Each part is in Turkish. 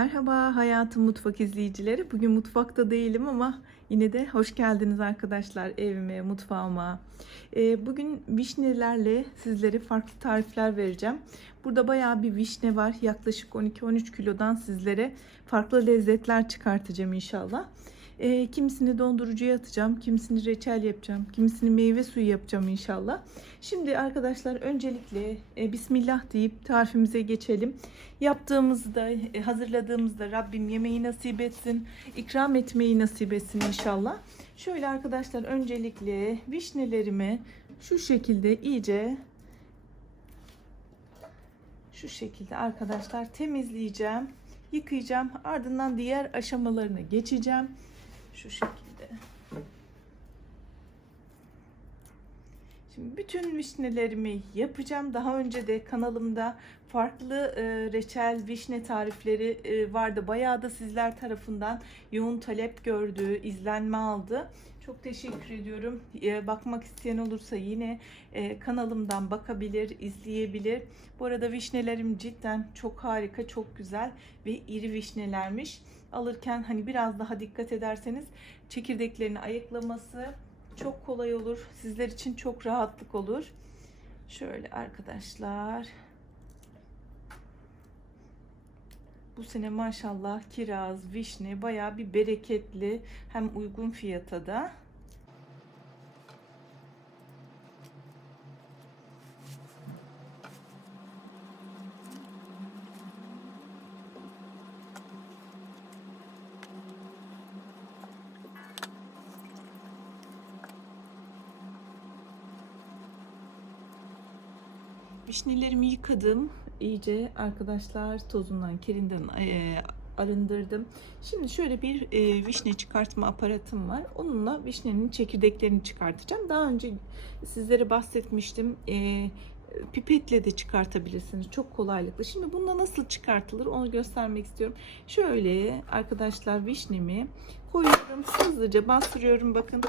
Merhaba hayatım mutfak izleyicileri. Bugün mutfakta değilim ama yine de hoş geldiniz arkadaşlar evime, mutfağıma. Ee, bugün vişnelerle sizlere farklı tarifler vereceğim. Burada bayağı bir vişne var. Yaklaşık 12-13 kilodan sizlere farklı lezzetler çıkartacağım inşallah. Ee, kimisini dondurucuya atacağım, kimisini reçel yapacağım, kimisini meyve suyu yapacağım inşallah. Şimdi arkadaşlar öncelikle e, Bismillah deyip tarifimize geçelim. Yaptığımızda, e, hazırladığımızda Rabbim yemeği nasip etsin, ikram etmeyi nasip etsin inşallah. Şöyle arkadaşlar öncelikle vişnelerimi şu şekilde iyice şu şekilde arkadaşlar temizleyeceğim, yıkayacağım. Ardından diğer aşamalarına geçeceğim. Şu şekilde. Şimdi bütün vişnelerimi yapacağım. Daha önce de kanalımda farklı e, reçel vişne tarifleri e, vardı. Bayağı da sizler tarafından yoğun talep gördü, izlenme aldı. Çok teşekkür ediyorum. E, bakmak isteyen olursa yine e, kanalımdan bakabilir, izleyebilir. Bu arada vişnelerim cidden çok harika, çok güzel ve iri vişnelermiş. Alırken hani biraz daha dikkat ederseniz çekirdeklerini ayıklaması çok kolay olur. Sizler için çok rahatlık olur. Şöyle arkadaşlar. Bu sene maşallah kiraz, vişne bayağı bir bereketli hem uygun fiyata da. Vişnelerimi yıkadım. İyice arkadaşlar tozundan, kirinden e, arındırdım. Şimdi şöyle bir e, vişne çıkartma aparatım var. Onunla vişnenin çekirdeklerini çıkartacağım. Daha önce sizlere bahsetmiştim. E, pipetle de çıkartabilirsiniz. Çok kolaylıkla. Şimdi bunda nasıl çıkartılır onu göstermek istiyorum. Şöyle arkadaşlar vişnemi koyuyorum. Hızlıca bastırıyorum. Bakın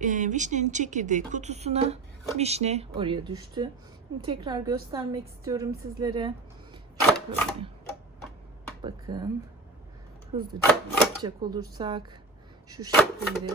e, vişnenin çekirdeği kutusuna vişne oraya düştü. Tekrar göstermek istiyorum sizlere. Şöyle. Bakın. Hızlıca yapacak olursak şu şekilde.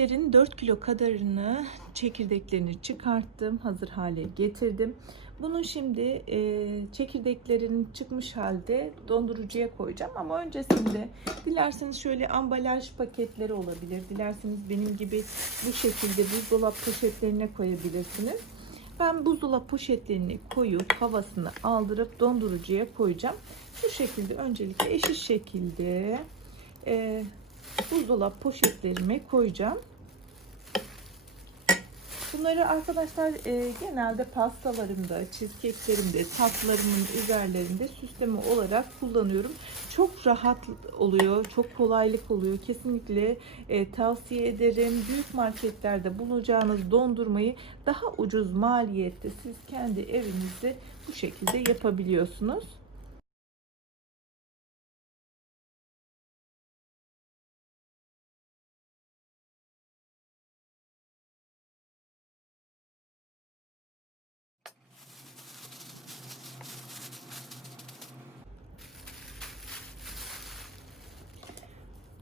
Vişnelerin 4 kilo kadarını çekirdeklerini çıkarttım. Hazır hale getirdim. Bunun şimdi e, çekirdeklerin çıkmış halde dondurucuya koyacağım. Ama öncesinde dilerseniz şöyle ambalaj paketleri olabilir. Dilerseniz benim gibi bu şekilde buzdolap poşetlerine koyabilirsiniz. Ben buzdolap poşetlerini koyup havasını aldırıp dondurucuya koyacağım. Bu şekilde öncelikle eşit şekilde e, buzdolap poşetlerime koyacağım. Bunları arkadaşlar e, genelde pastalarımda, cheesecake'lerimde, tatlılarımın üzerlerinde süsleme olarak kullanıyorum. Çok rahat oluyor, çok kolaylık oluyor. Kesinlikle e, tavsiye ederim. Büyük marketlerde bulacağınız dondurmayı daha ucuz maliyette siz kendi evinizde bu şekilde yapabiliyorsunuz.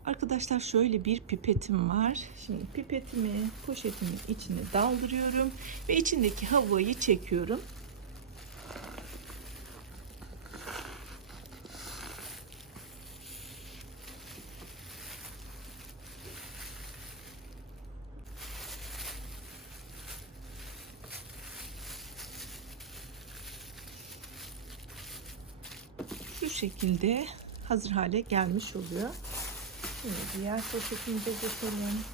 Arkadaşlar şöyle bir pipetim var. Şimdi pipetimi poşetimin içine daldırıyorum ve içindeki havayı çekiyorum. Şu şekilde hazır hale gelmiş oluyor. Şimdi diğer poşetimize geçelim.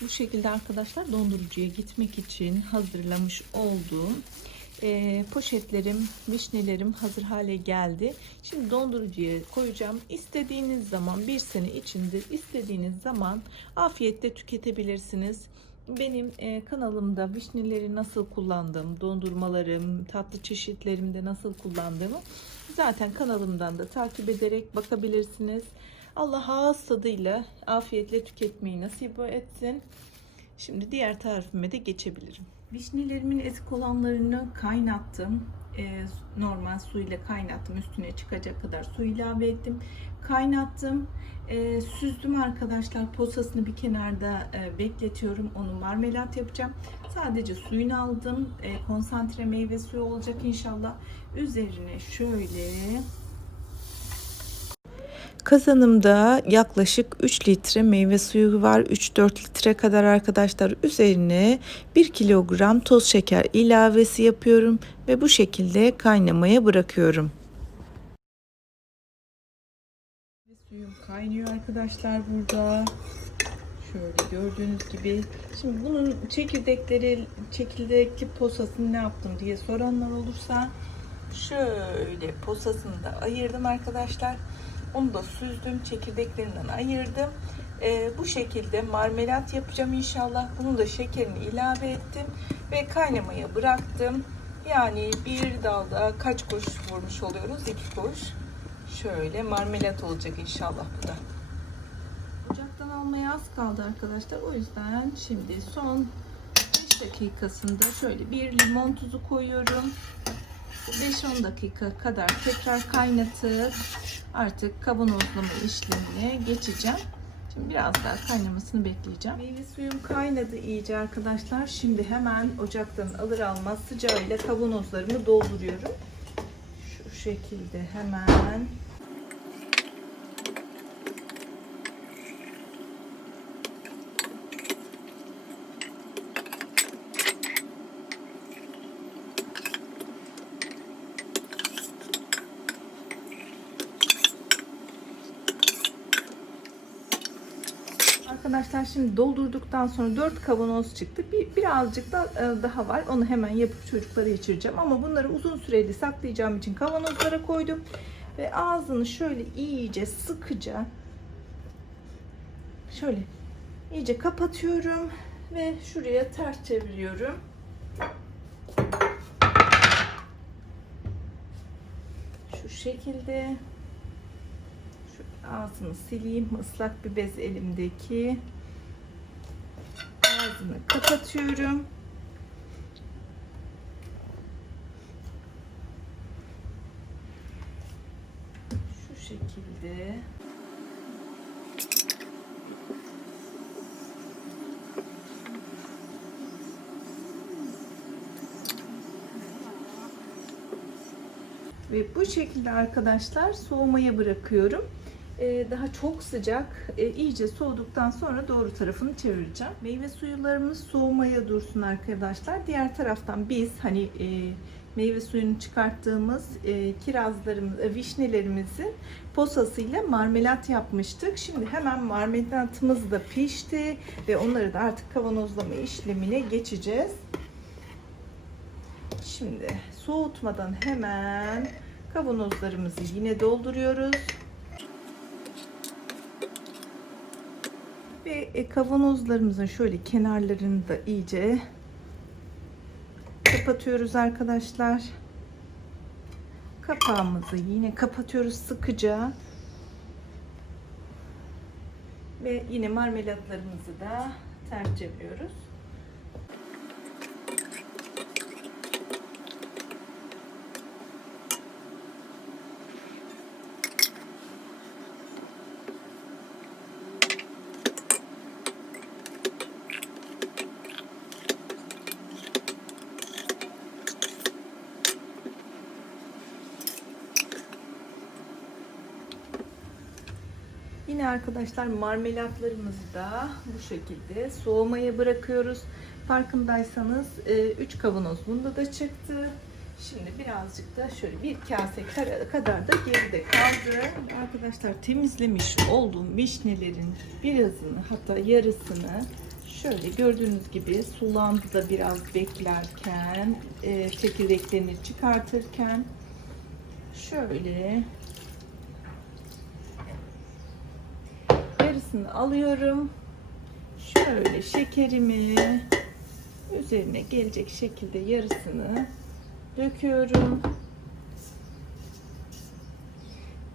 Bu şekilde arkadaşlar dondurucuya gitmek için hazırlamış olduğum e, poşetlerim, vişnelerim hazır hale geldi. Şimdi dondurucuya koyacağım. İstediğiniz zaman bir sene içinde istediğiniz zaman afiyetle tüketebilirsiniz. Benim e, kanalımda vişneleri nasıl kullandığım, dondurmalarım, tatlı çeşitlerimde nasıl kullandığımı zaten kanalımdan da takip ederek bakabilirsiniz. Allah ağız tadıyla afiyetle tüketmeyi nasip etsin. Şimdi diğer tarifime de geçebilirim. Vişnelerimin ezik olanlarını kaynattım. Ee, normal suyla kaynattım. Üstüne çıkacak kadar su ilave ettim. Kaynattım. Ee, süzdüm arkadaşlar. Posasını bir kenarda e, bekletiyorum. Onu marmelat yapacağım. Sadece suyunu aldım. E, konsantre meyve suyu olacak inşallah. Üzerine şöyle Kazanımda yaklaşık 3 litre meyve suyu var. 3-4 litre kadar arkadaşlar. Üzerine 1 kilogram toz şeker ilavesi yapıyorum ve bu şekilde kaynamaya bırakıyorum. Suyum kaynıyor arkadaşlar burada. Şöyle gördüğünüz gibi. Şimdi bunun çekirdekleri, çekirdekli posasını ne yaptım diye soranlar olursa şöyle posasını da ayırdım arkadaşlar. Onu da süzdüm, çekirdeklerinden ayırdım. Ee, bu şekilde marmelat yapacağım inşallah. Bunu da şekerini ilave ettim ve kaynamaya bıraktım. Yani bir dalda kaç koş vurmuş oluyoruz? İki koş. Şöyle marmelat olacak inşallah bu da. Ocaktan almaya az kaldı arkadaşlar. O yüzden şimdi son 5 dakikasında şöyle bir limon tuzu koyuyorum. 5-10 dakika kadar tekrar kaynatıp artık kavanozlama işlemine geçeceğim. Şimdi biraz daha kaynamasını bekleyeceğim. Meyve suyum kaynadı iyice arkadaşlar. Şimdi hemen ocaktan alır almaz sıcağıyla kavanozlarımı dolduruyorum. Şu şekilde hemen Arkadaşlar şimdi doldurduktan sonra 4 kavanoz çıktı. Bir, birazcık da e, daha var. Onu hemen yapıp çocuklara içireceğim. Ama bunları uzun süreli saklayacağım için kavanozlara koydum. Ve ağzını şöyle iyice sıkıca şöyle iyice kapatıyorum. Ve şuraya ters çeviriyorum. Şu şekilde ağzını sileyim. Islak bir bez elimdeki. Ağzını kapatıyorum. Şu şekilde. Ve bu şekilde arkadaşlar soğumaya bırakıyorum. Ee, daha çok sıcak. Ee, iyice soğuduktan sonra doğru tarafını çevireceğim. Meyve suyularımız soğumaya dursun arkadaşlar. Diğer taraftan biz hani e, meyve suyunu çıkarttığımız e, kirazlarımız, e, vişnelerimizin posasıyla marmelat yapmıştık. Şimdi hemen marmelatımız da pişti ve onları da artık kavanozlama işlemine geçeceğiz. Şimdi soğutmadan hemen kavanozlarımızı yine dolduruyoruz. Ve e, kavanozlarımızın şöyle kenarlarını da iyice kapatıyoruz arkadaşlar. Kapağımızı yine kapatıyoruz sıkıca. Ve yine marmelatlarımızı da ters çeviriyoruz. Yine arkadaşlar marmelatlarımızı da bu şekilde soğumaya bırakıyoruz. Farkındaysanız 3 kavanoz bunda da çıktı. Şimdi birazcık da şöyle bir kase kadar da geride kaldı. Arkadaşlar temizlemiş olduğum vişnelerin birazını hatta yarısını Şöyle gördüğünüz gibi sulandı da biraz beklerken, e, çekirdeklerini çıkartırken şöyle yarısını alıyorum. Şöyle şekerimi üzerine gelecek şekilde yarısını döküyorum.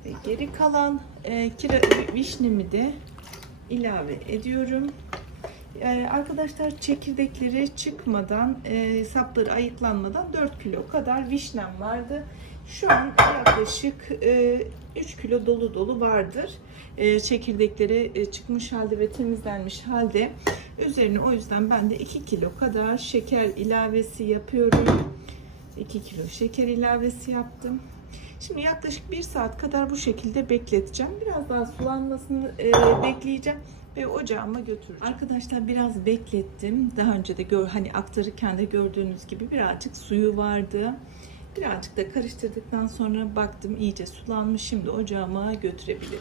Ve geri kalan e, kira vişnemi de ilave ediyorum. Ee, arkadaşlar çekirdekleri çıkmadan, e, sapları ayıklanmadan 4 kilo kadar vişnem vardı. Şu an yaklaşık e, 3 kilo dolu dolu vardır. E, çekirdekleri e, çıkmış halde ve temizlenmiş halde. Üzerine o yüzden ben de 2 kilo kadar şeker ilavesi yapıyorum. 2 kilo şeker ilavesi yaptım. Şimdi yaklaşık 1 saat kadar bu şekilde bekleteceğim. Biraz daha sulanmasını e, bekleyeceğim ve ocağıma götüreceğim. Arkadaşlar biraz beklettim. Daha önce de gör, hani aktarırken de gördüğünüz gibi birazcık suyu vardı. Birazcık da karıştırdıktan sonra baktım iyice sulanmış. Şimdi ocağıma götürebilirim.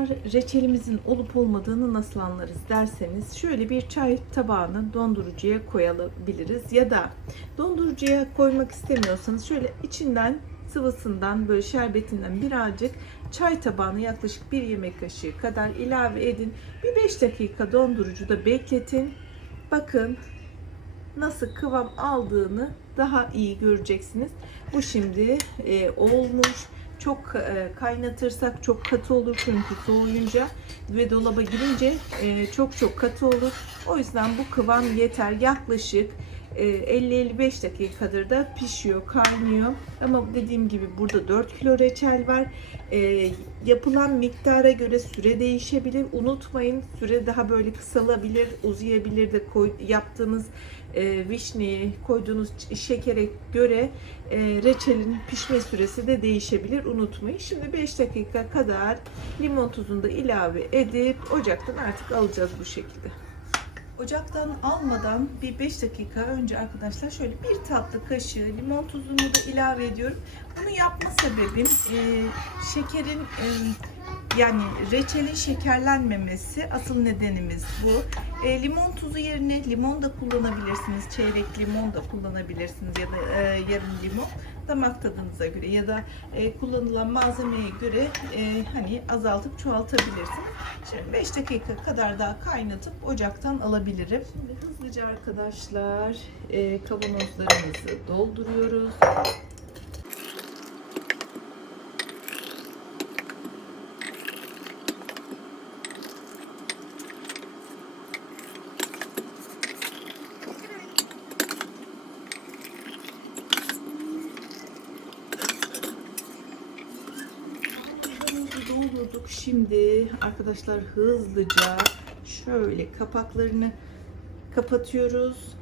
Arkadaşlar reçelimizin olup olmadığını nasıl anlarız derseniz şöyle bir çay tabağını dondurucuya koyabiliriz ya da dondurucuya koymak istemiyorsanız şöyle içinden sıvısından böyle şerbetinden birazcık çay tabağına yaklaşık bir yemek kaşığı kadar ilave edin. Bir 5 dakika dondurucuda bekletin. Bakın nasıl kıvam aldığını daha iyi göreceksiniz. Bu şimdi e, olmuş. Çok e, kaynatırsak çok katı olur çünkü soğuyunca ve dolaba girince e, çok çok katı olur. O yüzden bu kıvam yeter. Yaklaşık 50-55 dakikadır da pişiyor, kaynıyor. Ama dediğim gibi burada 4 kilo reçel var. E, yapılan miktara göre süre değişebilir. Unutmayın süre daha böyle kısalabilir, uzayabilir de koy, yaptığınız e, vişneyi koyduğunuz şekere göre e, reçelin pişme süresi de değişebilir. Unutmayın. Şimdi 5 dakika kadar limon tuzunu da ilave edip ocaktan artık alacağız bu şekilde. Ocaktan almadan bir 5 dakika önce arkadaşlar şöyle bir tatlı kaşığı limon tuzunu da ilave ediyorum. Bunu yapma sebebim e, şekerin e, yani reçelin şekerlenmemesi asıl nedenimiz bu. E, limon tuzu yerine limon da kullanabilirsiniz. Çeyrek limon da kullanabilirsiniz ya da e, yarım limon damak tadınıza göre ya da e, kullanılan malzemeye göre e, hani azaltıp çoğaltabilirsiniz. Şimdi 5 dakika kadar daha kaynatıp ocaktan alabilirim. Şimdi hızlıca arkadaşlar e, kavanozlarımızı dolduruyoruz. Şimdi arkadaşlar hızlıca şöyle kapaklarını kapatıyoruz.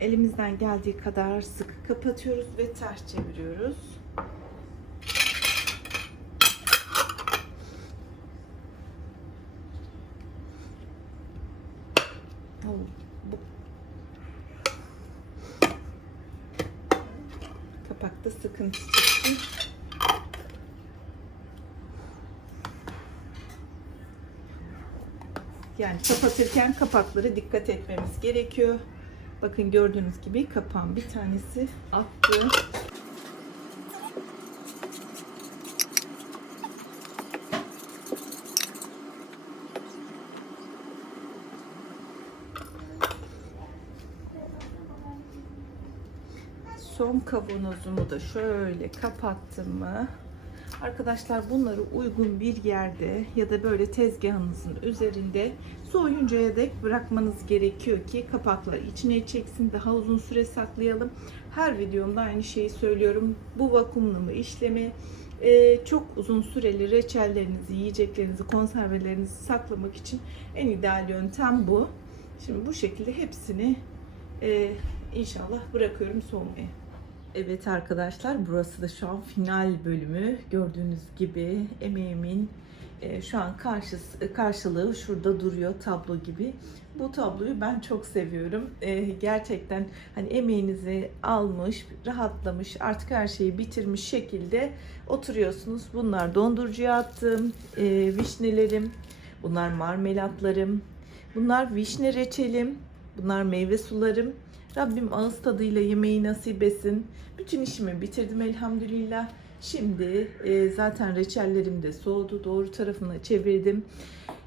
Elimizden geldiği kadar sıkı kapatıyoruz ve ters çeviriyoruz. Kapakta sıkıntı çıktı. Yani kapatırken kapakları dikkat etmemiz gerekiyor. Bakın gördüğünüz gibi kapağın bir tanesi attı. Son kavanozumu da şöyle kapattım mı? Arkadaşlar bunları uygun bir yerde ya da böyle tezgahınızın üzerinde soğuyuncaya dek bırakmanız gerekiyor ki kapaklar içine çeksin daha uzun süre saklayalım. Her videomda aynı şeyi söylüyorum. Bu vakumlama işlemi e, çok uzun süreli reçellerinizi, yiyeceklerinizi, konservelerinizi saklamak için en ideal yöntem bu. Şimdi bu şekilde hepsini e, inşallah bırakıyorum soğumaya. Evet arkadaşlar burası da şu an final bölümü. Gördüğünüz gibi emeğimin e, şu an karşısı, karşılığı şurada duruyor tablo gibi. Bu tabloyu ben çok seviyorum. E, gerçekten hani emeğinizi almış, rahatlamış, artık her şeyi bitirmiş şekilde oturuyorsunuz. Bunlar dondurucuya attığım e, vişnelerim, bunlar marmelatlarım, bunlar vişne reçelim, bunlar meyve sularım. Rabbim ağız tadıyla yemeği nasip etsin. Bütün işimi bitirdim elhamdülillah. Şimdi e, zaten reçellerim de soğudu. Doğru tarafını çevirdim.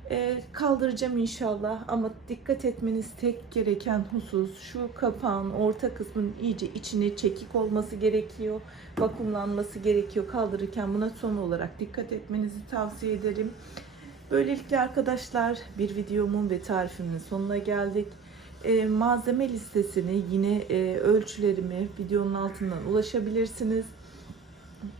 E, kaldıracağım inşallah ama dikkat etmeniz tek gereken husus şu kapağın orta kısmının iyice içine çekik olması gerekiyor. Vakumlanması gerekiyor. Kaldırırken buna son olarak dikkat etmenizi tavsiye ederim. Böylelikle arkadaşlar bir videomun ve tarifimin sonuna geldik. E, malzeme listesini yine e, ölçülerimi videonun altından ulaşabilirsiniz.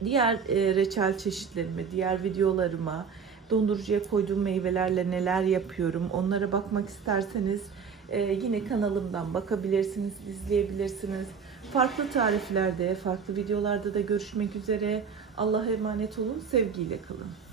Diğer e, reçel çeşitlerimi, diğer videolarıma, dondurucuya koyduğum meyvelerle neler yapıyorum onlara bakmak isterseniz e, yine kanalımdan bakabilirsiniz, izleyebilirsiniz. Farklı tariflerde, farklı videolarda da görüşmek üzere. Allah'a emanet olun, sevgiyle kalın.